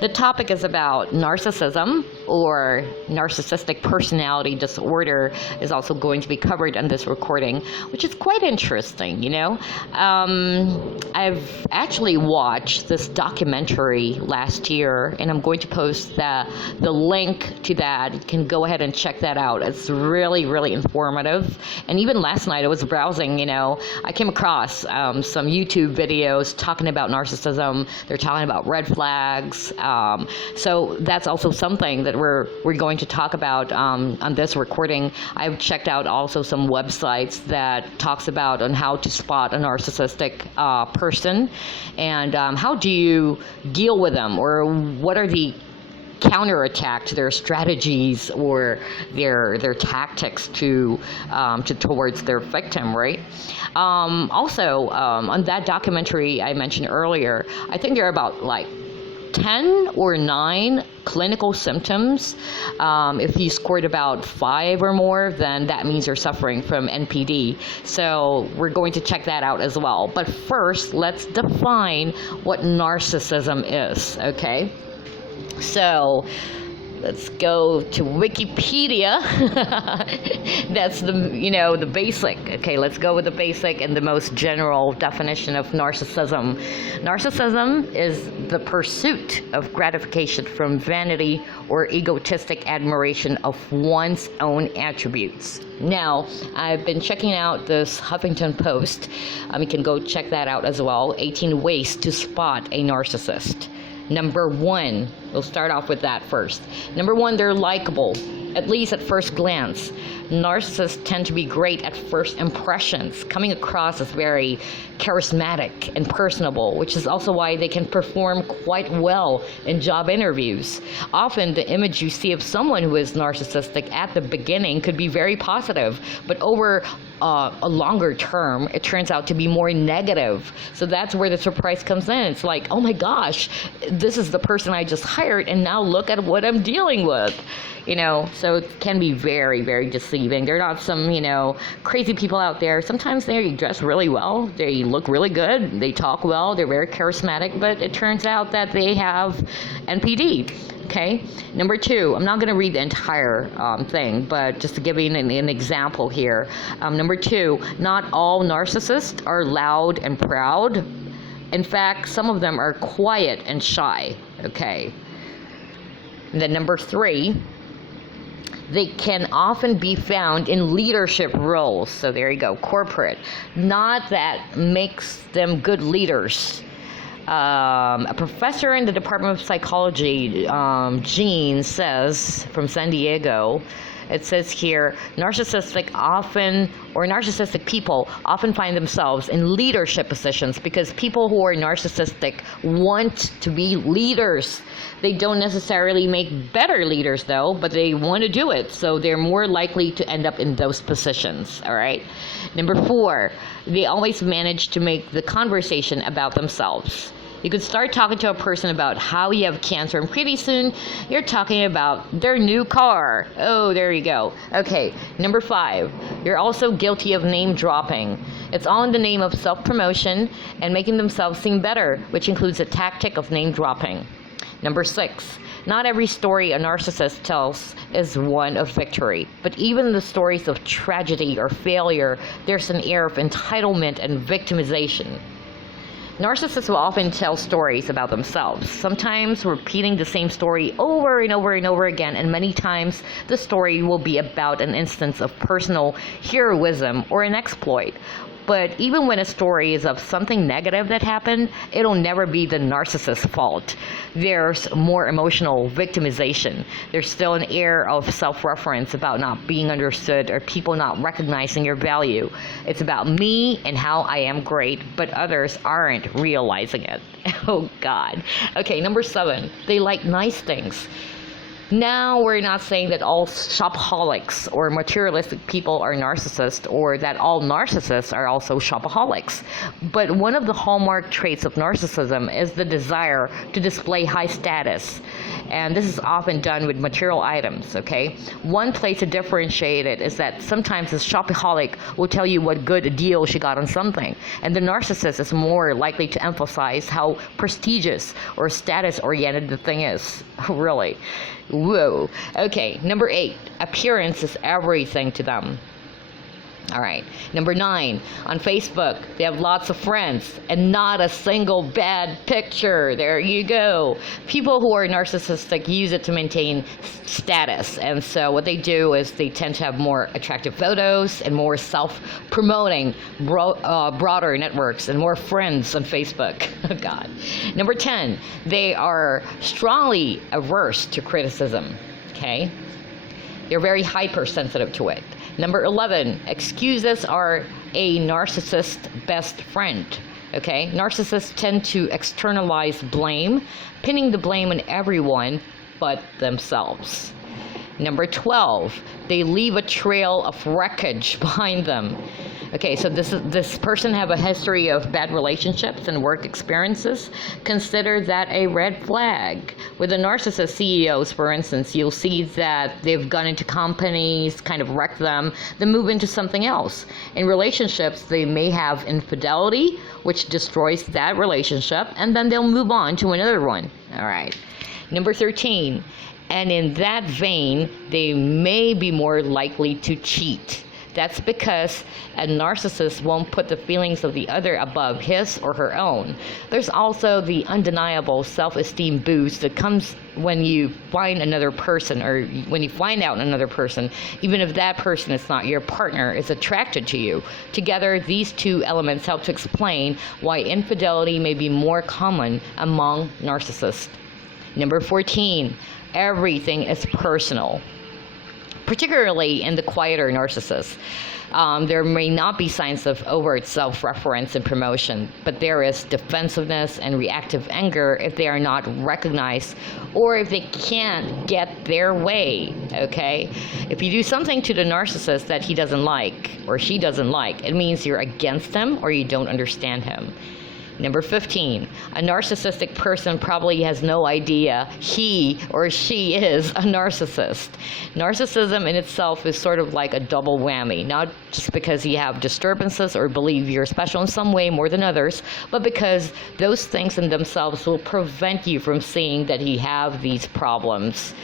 The topic is about narcissism, or narcissistic personality disorder is also going to be covered in this recording, which is quite interesting, you know. I've actually watched this documentary last year, and I'm going to post the link to that. You can go ahead and check that out. It's really, really informative. And even last night I was browsing, you know, I came across some YouTube videos talking about narcissism. They're talking about red flags. So that's also something that we're going to talk about on this recording. I've checked out also some websites that talks about on how to spot a narcissistic person, and how do you deal with them, or what are the counterattack to their strategies or their tactics to towards their victim, right? Also, on that documentary I mentioned earlier, I think there are about like 10 or 9 clinical symptoms. If you scored about 5 or more, then that means you're suffering from NPD. So we're going to check that out as well. But first, let's define what narcissism is, okay? So let's go to Wikipedia. That's the basic. Okay, let's go with the basic and the most general definition of narcissism. Narcissism is the pursuit of gratification from vanity or egotistic admiration of one's own attributes. Now, I've been checking out this Huffington Post. You can go check that out as well. 18 ways to spot a narcissist. Number 1, we'll start off with that first. Number 1, they're likable, at least at first glance. Narcissists tend to be great at first impressions, coming across as very charismatic and personable, which is also why they can perform quite well in job interviews. Often the image you see of someone who is narcissistic at the beginning could be very positive, but over a longer term, it turns out to be more negative. So that's where the surprise comes in. It's like, oh my gosh, this is the person I just hired, and now look at what I'm dealing with. So it can be very, very deceiving. There are not some, crazy people out there. Sometimes they dress really well, they look really good, they talk well, they're very charismatic, but it turns out that they have NPD. Okay, number 2, I'm not going to read the entire thing, but just to give you an example here. Number 2, not all narcissists are loud and proud. In fact, some of them are quiet and shy. Okay. And then number 3, they can often be found in leadership roles. So there you go, corporate. Not that makes them good leaders. A professor in the Department of Psychology, Jean, says, from San Diego, it says here, narcissistic people often find themselves in leadership positions because people who are narcissistic want to be leaders. They don't necessarily make better leaders though, but they want to do it, so they're more likely to end up in those positions, all right? Number 4, they always manage to make the conversation about themselves. You could start talking to a person about how you have cancer, and pretty soon you're talking about their new car. Oh, there you go. Okay, number 5, you're also guilty of name dropping. It's all in the name of self-promotion and making themselves seem better, which includes a tactic of name dropping. Number 6, not every story a narcissist tells is one of victory, but even in the stories of tragedy or failure, there's an air of entitlement and victimization. Narcissists will often tell stories about themselves, sometimes repeating the same story over and over and over again, and many times the story will be about an instance of personal heroism or an exploit. But even when a story is of something negative that happened, it'll never be the narcissist's fault. There's more emotional victimization. There's still an air of self-reference about not being understood or people not recognizing your value. It's about me and how I am great, but others aren't realizing it. Oh God. Okay, number 7, they like nice things. Now, we're not saying that all shopaholics or materialistic people are narcissists, or that all narcissists are also shopaholics. But one of the hallmark traits of narcissism is the desire to display high status. and this is often done with material items, okay? One place to differentiate it is that sometimes the shopaholic will tell you what good deal she got on something, and the narcissist is more likely to emphasize how prestigious or status-oriented the thing is. Really? Whoa. Okay, number 8, appearance is everything to them. All right. Number 9, on Facebook, they have lots of friends and not a single bad picture. There you go. People who are narcissistic use it to maintain status. And so what they do is they tend to have more attractive photos and more self-promoting broader networks and more friends on Facebook. Oh, God. Number 10, they are strongly averse to criticism. Okay? They're very hypersensitive to it. Number 11, excuses are a narcissist's best friend. Okay? Narcissists tend to externalize blame, pinning the blame on everyone but themselves. Number 12, they leave a trail of wreckage behind them. Okay, so this person have a history of bad relationships and work experiences. Consider that a red flag. With the narcissist CEOs, for instance, you'll see that they've gone into companies, kind of wrecked them, then move into something else. In relationships, they may have infidelity, which destroys that relationship, and then they'll move on to another one. All right. Number 13, and in that vein, they may be more likely to cheat. That's because a narcissist won't put the feelings of the other above his or her own. There's also the undeniable self-esteem boost that comes when you find another person, or when you find out another person, even if that person is not your partner, is attracted to you. Together, these two elements help to explain why infidelity may be more common among narcissists. Number 14, everything is personal. Particularly in the quieter narcissists. There may not be signs of overt self-reference and promotion, but there is defensiveness and reactive anger if they are not recognized or if they can't get their way, okay? If you do something to the narcissist that he doesn't like or she doesn't like, it means you're against him or you don't understand him. Number 15, a narcissistic person probably has no idea he or she is a narcissist. Narcissism in itself is sort of like a double whammy, not just because you have disturbances or believe you're special in some way more than others, but because those things in themselves will prevent you from seeing that you have these problems.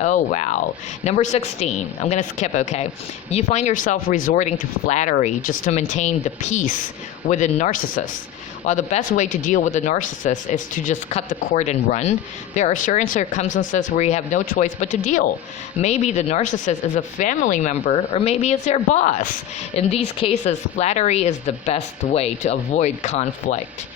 Oh, wow. Number 16, I'm going to skip, okay? You find yourself resorting to flattery just to maintain the peace with a narcissist. While the best way to deal with a narcissist is to just cut the cord and run, there are certain circumstances where you have no choice but to deal. Maybe the narcissist is a family member, or maybe it's their boss. In these cases, flattery is the best way to avoid conflict.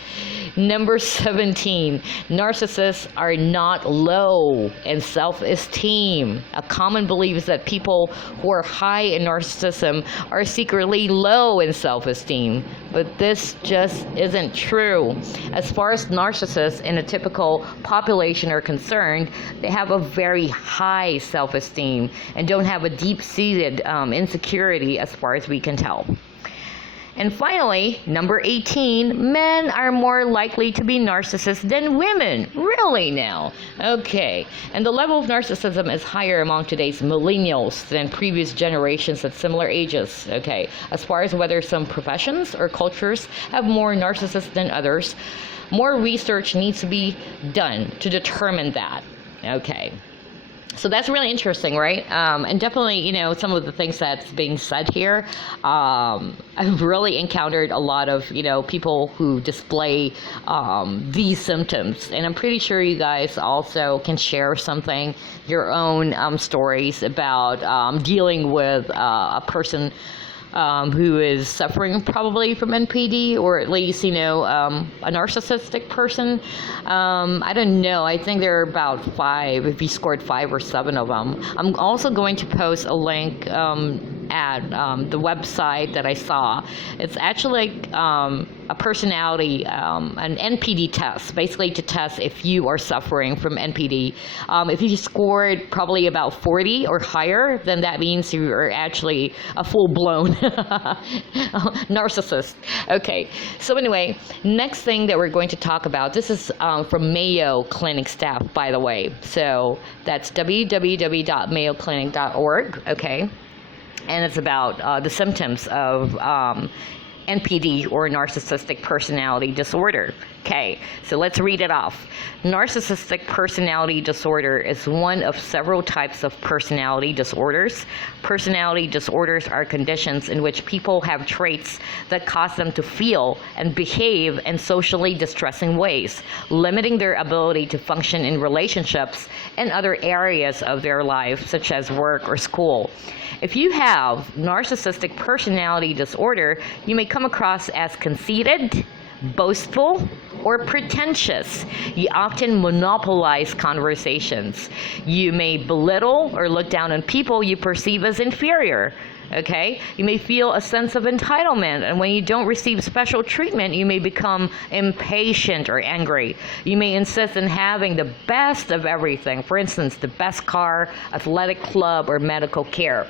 Number 17, narcissists are not low in self-esteem. A common belief is that people who are high in narcissism are secretly low in self-esteem, but this just isn't true. As far as narcissists in a typical population are concerned, they have a very high self-esteem and don't have a deep-seated insecurity as far as we can tell. And finally, number 18, men are more likely to be narcissists than women. Really now? Okay. And the level of narcissism is higher among today's millennials than previous generations at similar ages. Okay. As far as whether some professions or cultures have more narcissists than others, more research needs to be done to determine that. Okay. So that's really interesting, right? And definitely, you know, some of the things that's being said here, I've really encountered a lot of, you know, people who display these symptoms. And I'm pretty sure you guys also can share something, your own stories about dealing with a person who is suffering probably from NPD, or at least, you know, a narcissistic person. I don't know. I think there are about 5, if you scored 5 or 7 of them. I'm also going to post a link at the website that I saw. It's actually a personality, an NPD test, basically to test if you are suffering from NPD. If you scored probably about 40 or higher, then that means you are actually a full-blown narcissist. Okay, so anyway, next thing that we're going to talk about, this is from Mayo Clinic staff, by the way. So that's www.mayoclinic.org, okay? And it's about the symptoms of NPD, or narcissistic personality disorder. Okay, so let's read it off. Narcissistic personality disorder is one of several types of personality disorders. Personality disorders are conditions in which people have traits that cause them to feel and behave in socially distressing ways, limiting their ability to function in relationships and other areas of their life, such as work or school. If you have narcissistic personality disorder, you may come across as conceited, boastful, or pretentious. You often monopolize conversations. You may belittle or look down on people you perceive as inferior. Okay? You may feel a sense of entitlement, and when you don't receive special treatment, you may become impatient or angry. You may insist on having the best of everything, for instance, the best car, athletic club, or medical care.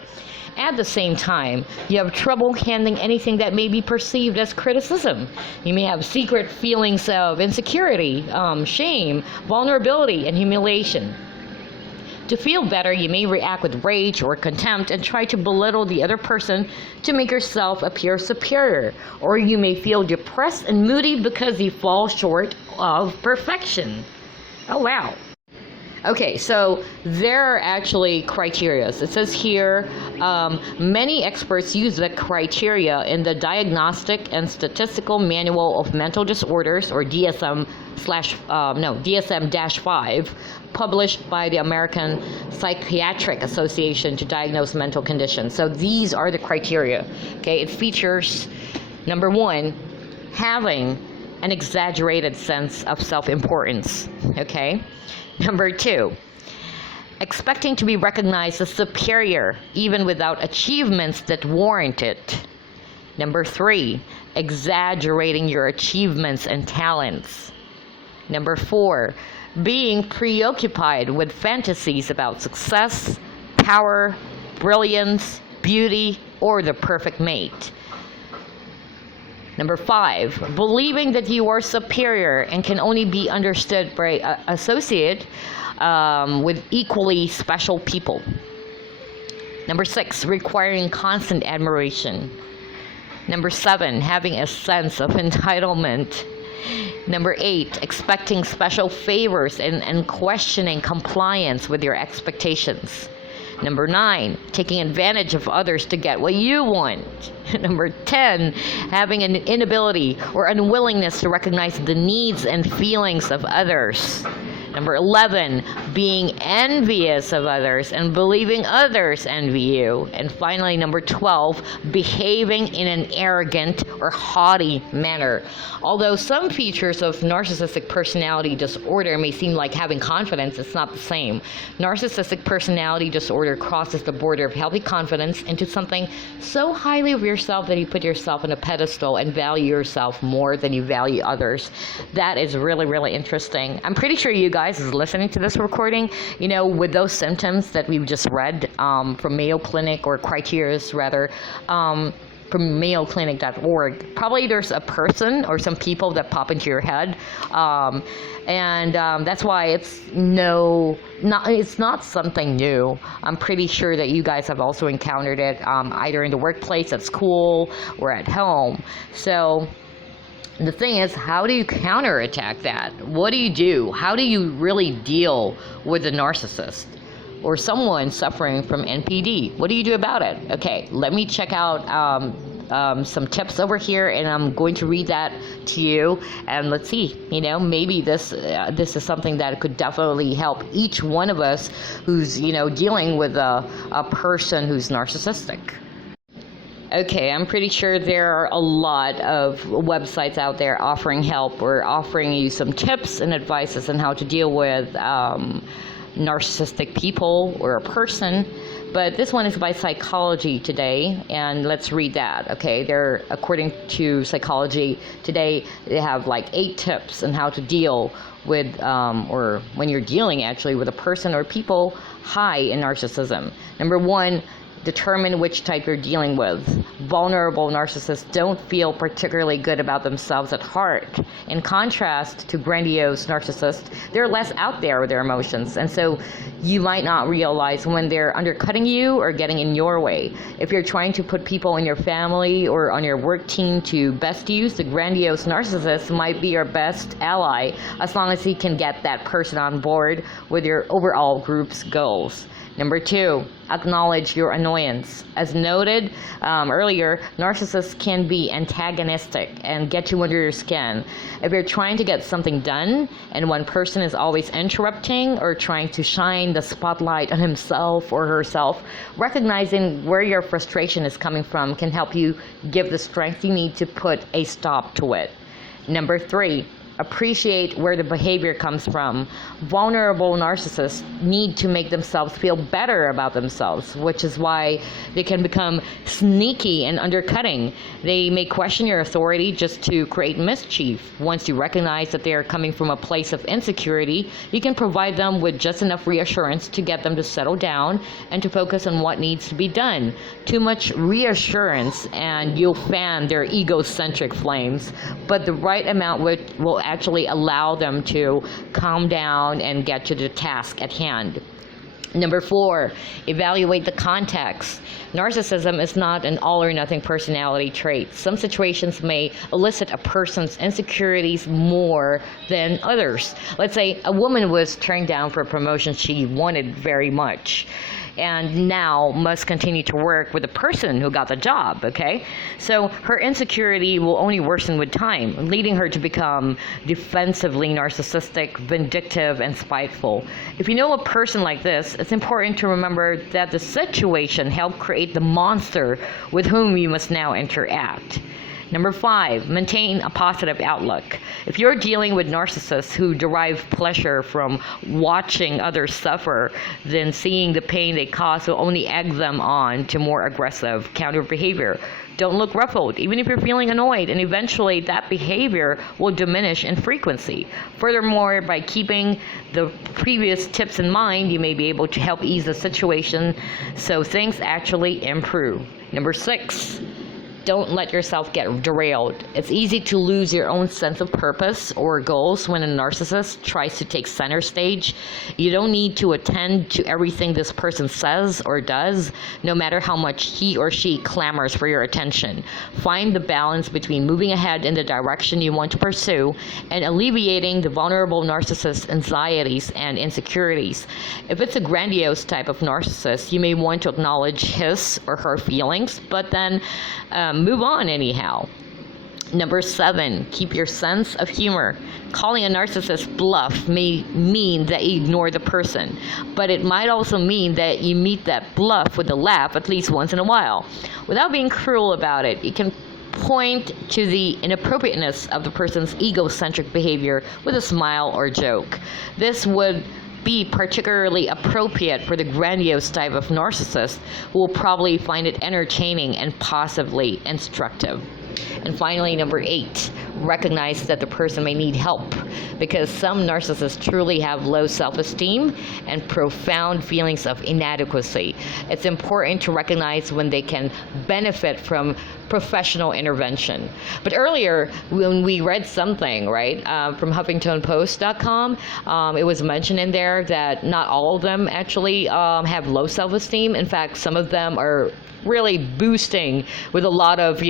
At the same time, you have trouble handling anything that may be perceived as criticism. You may have secret feelings of insecurity, shame, vulnerability, and humiliation. To feel better, you may react with rage or contempt and try to belittle the other person to make yourself appear superior. Or you may feel depressed and moody because you fall short of perfection. Oh, wow. Okay, so there are actually criteria. It says here, many experts use the criteria in the Diagnostic and Statistical Manual of Mental Disorders, or DSM-5, published by the American Psychiatric Association to diagnose mental conditions. So these are the criteria. Okay, it features, number one, having an exaggerated sense of self-importance. Okay. Number two, expecting to be recognized as superior even without achievements that warrant it. Number three, exaggerating your achievements and talents. Number four, being preoccupied with fantasies about success, power, brilliance, beauty, or the perfect mate. Number five, believing that you are superior and can only be understood by associate with equally special people. Number six, requiring constant admiration. Number seven, having a sense of entitlement. Number eight, expecting special favors and questioning compliance with your expectations. Number nine, taking advantage of others to get what you want. Number 10, having an inability or unwillingness to recognize the needs and feelings of others. Number 11, being envious of others and believing others envy you. And finally, number 12, behaving in an arrogant or haughty manner. Although some features of narcissistic personality disorder may seem like having confidence, it's not the same. Narcissistic personality disorder crosses the border of healthy confidence into something so highly of yourself that you put yourself on a pedestal and value yourself more than you value others. That is really, really interesting. I'm pretty sure you guys is listening to this recording, with those symptoms that we've just read from Mayo Clinic, or criteria rather, from mayoclinic.org. Probably there's a person or some people that pop into your head, and that's why it's not something new. I'm pretty sure that you guys have also encountered it either in the workplace, at school, or at home. So the thing is, how do you counterattack that? What do you do? How do you really deal with a narcissist or someone suffering from NPD? What do you do about it? Okay, let me check out some tips over here, and I'm going to read that to you. And let's see, maybe this is something that could definitely help each one of us who's dealing with a person who's narcissistic. Okay, I'm pretty sure there are a lot of websites out there offering help or offering you some tips and advices on how to deal with narcissistic people or a person. But this one is by Psychology Today, and let's read that. Okay, they're according to Psychology Today, they have like 8 tips on how to deal with, or when you're dealing actually with a person or people high in narcissism. Number 1, determine which type you're dealing with. Vulnerable narcissists don't feel particularly good about themselves at heart. In contrast to grandiose narcissists, they're less out there with their emotions, and so you might not realize when they're undercutting you or getting in your way. If you're trying to put people in your family or on your work team to best use, the grandiose narcissist might be your best ally as long as he can get that person on board with your overall group's goals. Number 2, acknowledge your annoyance. As noted earlier, narcissists can be antagonistic and get you under your skin. If you're trying to get something done and one person is always interrupting or trying to shine the spotlight on himself or herself, recognizing where your frustration is coming from can help you give the strength you need to put a stop to it. Number 3, appreciate where the behavior comes from. Vulnerable narcissists need to make themselves feel better about themselves, which is why they can become sneaky and undercutting. They may question your authority just to create mischief. Once you recognize that they are coming from a place of insecurity, you can provide them with just enough reassurance to get them to settle down and to focus on what needs to be done. Too much reassurance and you'll fan their egocentric flames, but the right amount will actually allow them to calm down and get to the task at hand. Number 4, evaluate the context. Narcissism is not an all-or-nothing personality trait. Some situations may elicit a person's insecurities more than others. Let's say a woman was turned down for a promotion she wanted very much, and now must continue to work with the person who got the job, okay? So her insecurity will only worsen with time, leading her to become defensively narcissistic, vindictive, and spiteful. If you know a person like this, it's important to remember that the situation helped create the monster with whom you must now interact. Number 5, maintain a positive outlook. If you're dealing with narcissists who derive pleasure from watching others suffer, then seeing the pain they cause will only egg them on to more aggressive counter behavior. Don't look ruffled, even if you're feeling annoyed, and eventually that behavior will diminish in frequency. Furthermore, by keeping the previous tips in mind, you may be able to help ease the situation so things actually improve. Number 6, don't let yourself get derailed. It's easy to lose your own sense of purpose or goals when a narcissist tries to take center stage. You don't need to attend to everything this person says or does, no matter how much he or she clamors for your attention. Find the balance between moving ahead in the direction you want to pursue and alleviating the vulnerable narcissist's anxieties and insecurities. If it's a grandiose type of narcissist, you may want to acknowledge his or her feelings, but then move on anyhow. Number 7, keep your sense of humor. Calling a narcissist bluff may mean that you ignore the person, but it might also mean that you meet that bluff with a laugh at least once in a while. Without being cruel about it, you can point to the inappropriateness of the person's egocentric behavior with a smile or joke. This would be particularly appropriate for the grandiose type of narcissist who will probably find it entertaining and possibly instructive. And finally, number 8, recognize that the person may need help, because some narcissists truly have low self-esteem and profound feelings of inadequacy. It's important to recognize when they can benefit from professional intervention. But earlier, when we read something, right, from HuffingtonPost.com, it was mentioned in there that not all of them actually have low self-esteem. In fact, some of them are really boosting with a lot of,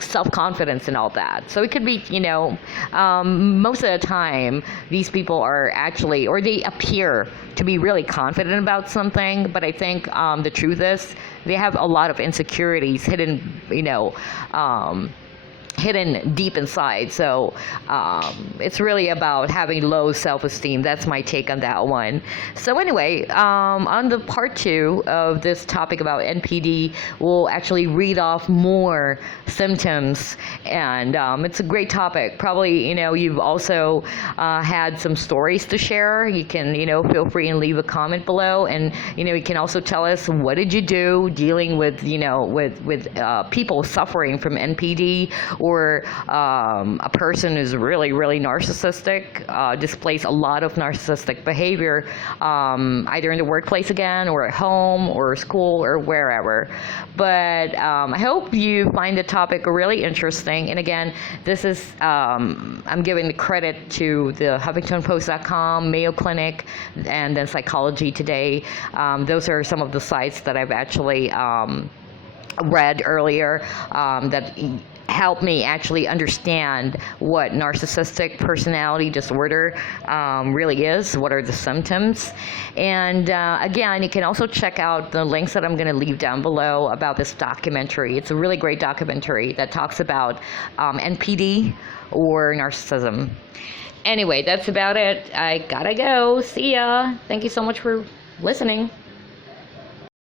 self-confidence and all that. So it could be, most of the time, these people are actually, or they appear to be really confident about something, but I think the truth is they have a lot of insecurities hidden, hidden deep inside. So it's really about having low self-esteem. That's my take on that one. So anyway, on the part 2 of this topic about NPD, we'll actually read off more symptoms, and it's a great topic. Probably, you've also had some stories to share. You can, feel free and leave a comment below, and you can also tell us, what did you do dealing with, with people suffering from NPD, or a person who's really, really narcissistic, displays a lot of narcissistic behavior, either in the workplace again, or at home, or school, or wherever. But I hope you find the topic really interesting. And again, this is, I'm giving the credit to the HuffingtonPost.com, Mayo Clinic, and then Psychology Today. Those are some of the sites that I've actually read earlier that help me actually understand what narcissistic personality disorder really is, what are the symptoms. And again, you can also check out the links that I'm going to leave down below about this documentary. It's a really great documentary that talks about NPD or narcissism. Anyway, that's about it. I gotta go. See ya. Thank you so much for listening.